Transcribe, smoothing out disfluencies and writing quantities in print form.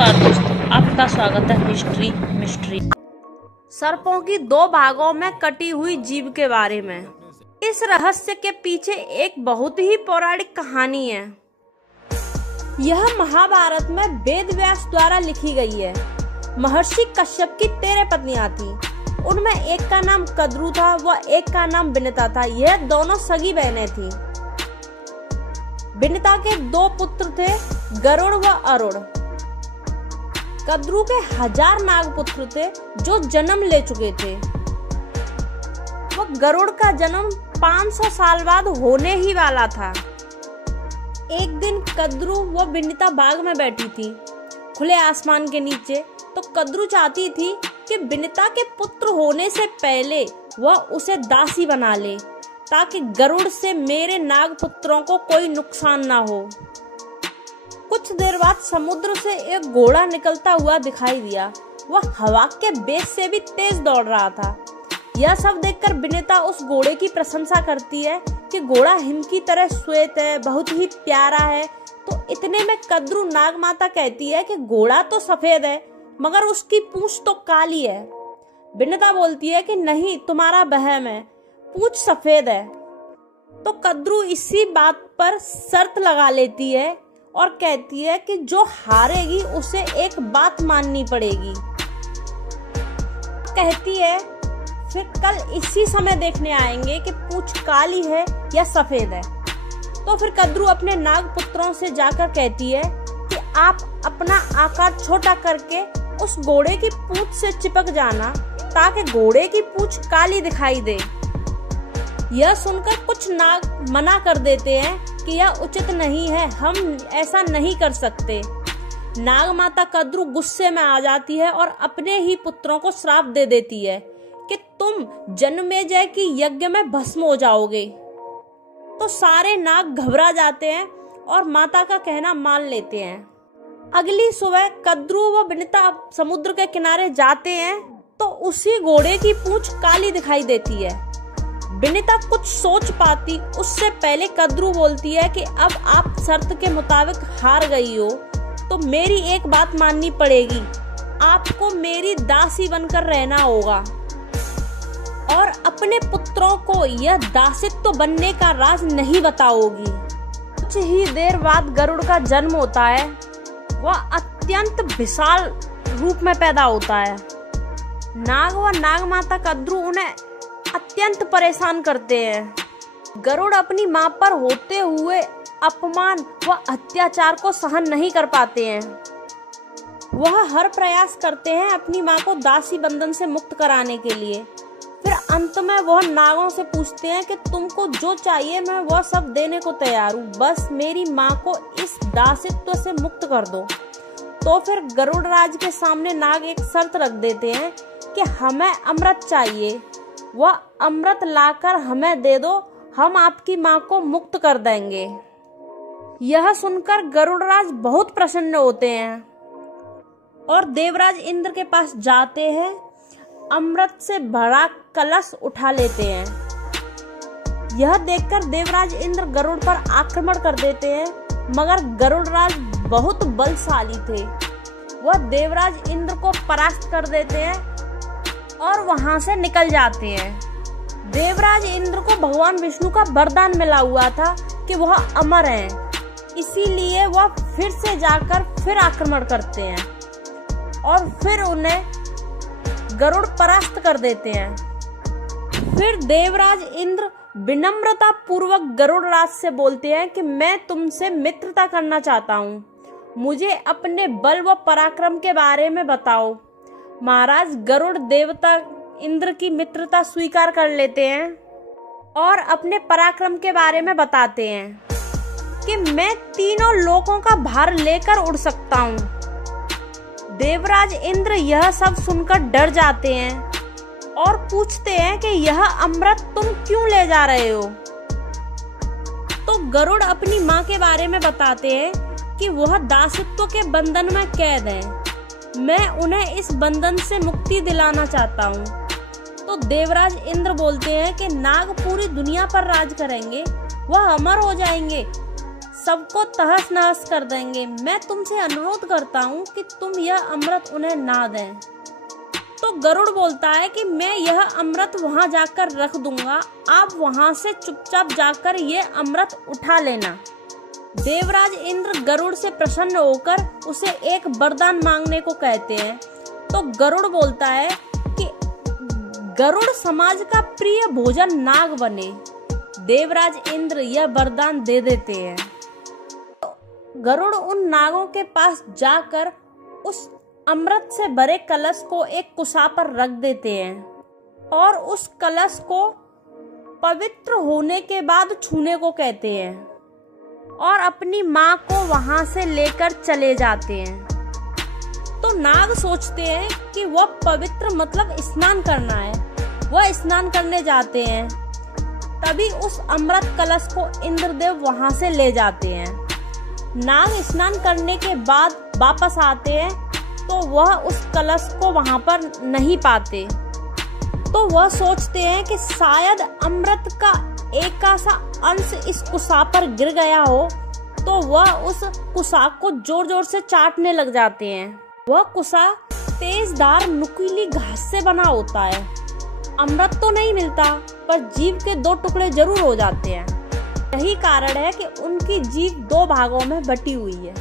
नमस्कार दोस्तों, आपका स्वागत है हिस्ट्री मिस्ट्री। सर्पों की दो भागों में कटी हुई जीभ के बारे में। इस रहस्य के पीछे एक बहुत ही पौराणिक कहानी है। यह महाभारत में वेद व्यास द्वारा लिखी गई है। महर्षि कश्यप की 13 पत्नियां थी। उनमें एक का नाम कद्रू था व एक का नाम विनिता था। यह दोनों सगी बहनें थी। विनिता के 2 पुत्र थे, गरुड़ व अरुण। कद्रू के 1000 नागपुत्र थे जो जन्म ले चुके थे। वह गरुड़ का जन्म 500 साल बाद होने ही वाला था। एक दिन कद्रू व विनिता बाग में बैठी थी, खुले आसमान के नीचे। तो कद्रू चाहती थी कि विनिता के पुत्र होने से पहले वह उसे दासी बना ले, ताकि गरुड़ से मेरे नागपुत्रों को कोई नुकसान ना हो। कुछ देर बाद समुद्र से एक घोड़ा निकलता हुआ दिखाई दिया। वह हवा के वेग से भी तेज दौड़ रहा था। यह सब देखकर विनिता उस घोड़े की प्रशंसा करती है कि घोड़ा हिम की तरह श्वेत है, बहुत ही प्यारा है। तो इतने में कद्रू नागमाता कहती है कि घोड़ा तो सफेद है मगर उसकी पूंछ तो काली है। विनिता बोलती है कि नहीं, तुम्हारा वहम है, पूंछ सफेद है। तो कद्रू इसी बात पर शर्त लगा लेती है और कहती है कि जो हारेगी उसे एक बात माननी पड़ेगी। कहती है फिर कल इसी समय देखने आएंगे कि पूंछ काली है या सफेद है। तो फिर कद्रू अपने नागपुत्रों से जाकर कहती है कि आप अपना आकार छोटा करके उस घोड़े की पूंछ से चिपक जाना, ताकि घोड़े की पूंछ काली दिखाई दे। यह सुनकर कुछ नाग मना कर देते हैं कि यह उचित नहीं है, हम ऐसा नहीं कर सकते। नाग माता कद्रू गुस्से में आ जाती है और अपने ही पुत्रों को श्राप दे देती है कि तुम जन्मेजय की यज्ञ में भस्म हो जाओगे। तो सारे नाग घबरा जाते हैं और माता का कहना मान लेते हैं। अगली सुबह कद्रू व विनिता समुद्र के किनारे जाते हैं तो उसी घोड़े की पूंछ काली दिखाई देती है। विनिता कुछ सोच पाती उससे पहले कद्रू बोलती है कि अब आप शर्त के मुताबिक हार गई हो तो मेरी एक बात माननी पड़ेगी, आपको मेरी दासी बनकर रहना होगा और अपने पुत्रों को यह दासित्व बनने का राज नहीं बताओगी। कुछ ही देर बाद गरुड़ का जन्म होता है। वह अत्यंत विशाल रूप में पैदा होता है। नाग व नाग माता कद्रू उन्हें अत्यंत परेशान करते हैं। गरुड़ अपनी मां पर होते हुए अपमान व अत्याचार को सहन नहीं कर पाते हैं। वह हर प्रयास करते हैं अपनी मां को दासी बंधन से मुक्त कराने के लिए। फिर अंत में वह नागों से पूछते हैं कि तुमको जो चाहिए मैं वह सब देने को तैयार हूँ, बस मेरी माँ को इस दासित्व से मुक्त कर दो। तो फिर गरुड़ राज के सामने नाग एक शर्त रख देते हैं कि हमें अमृत चाहिए, वह अमृत लाकर हमें दे दो, हम आपकी माँ को मुक्त कर देंगे। यह सुनकर गरुड़ राज बहुत प्रसन्न होते हैं और देवराज इंद्र के पास जाते हैं। अमृत से भरा कलश उठा लेते हैं। यह देखकर देवराज इंद्र गरुड़ पर आक्रमण कर देते हैं, मगर गरुड़ राज बहुत बलशाली थे। वह देवराज इंद्र को परास्त कर देते हैं और वहां से निकल जाते हैं। देवराज इंद्र को भगवान विष्णु का वरदान मिला हुआ था कि वह अमर हैं, इसीलिए वह फिर से जाकर फिर आक्रमण करते हैं और फिर उन्हें गरुड़ परास्त कर देते हैं। फिर देवराज इंद्र विनम्रता पूर्वक गरुड़ राज से बोलते हैं कि मैं तुमसे मित्रता करना चाहता हूँ, मुझे अपने बल व पराक्रम के बारे में बताओ। महाराज गरुड़ देवता इंद्र की मित्रता स्वीकार कर लेते हैं और अपने पराक्रम के बारे में बताते हैं कि मैं तीनों लोकों का भार लेकर उड़ सकता हूँ। देवराज इंद्र यह सब सुनकर डर जाते हैं और पूछते हैं कि यह अमृत तुम क्यों ले जा रहे हो। तो गरुड़ अपनी माँ के बारे में बताते हैं कि वह दासित्व के बंधन में कैद है, मैं उन्हें इस बंधन से मुक्ति दिलाना चाहता हूँ। तो देवराज इंद्र बोलते हैं कि नाग पूरी दुनिया पर राज करेंगे, वह अमर हो जाएंगे, सबको तहस नहस कर देंगे। मैं तुमसे अनुरोध करता हूँ कि तुम यह अमृत उन्हें ना दें। तो गरुड़ बोलता है कि मैं यह अमृत वहां जाकर रख दूंगा, आप वहां से चुपचाप जाकर ये अमृत उठा लेना। देवराज इंद्र गरुड़ से प्रसन्न होकर उसे एक वरदान मांगने को कहते हैं। तो गरुड़ बोलता है कि गरुड़ समाज का प्रिय भोजन नाग बने। देवराज इंद्र यह वरदान दे देते हैं। गरुड़ उन नागों के पास जाकर उस अमृत से भरे कलश को एक कुसा पर रख देते हैं और उस कलश को पवित्र होने के बाद छूने को कहते हैं और अपनी माँ को वहां से लेकर चले जाते हैं। तो नाग सोचते हैं कि वह पवित्र मतलब स्नान करना है। वह स्नान करने जाते हैं। तभी उस अमृत कलश को इंद्रदेव वहां से ले जाते हैं। नाग स्नान करने के बाद वापस आते हैं तो वह उस कलश को वहां पर नहीं पाते। तो वह सोचते हैं कि शायद अमृत का एक सा अंश इस कुसा पर गिर गया हो। तो वह उस कुसा को जोर जोर से चाटने लग जाते हैं। वह कुसा तेजधार नुकीली घास से बना होता है। अमृत तो नहीं मिलता पर जीव के 2 टुकड़े जरूर हो जाते हैं। यही कारण है कि उनकी जीव 2 भागों में बटी हुई है।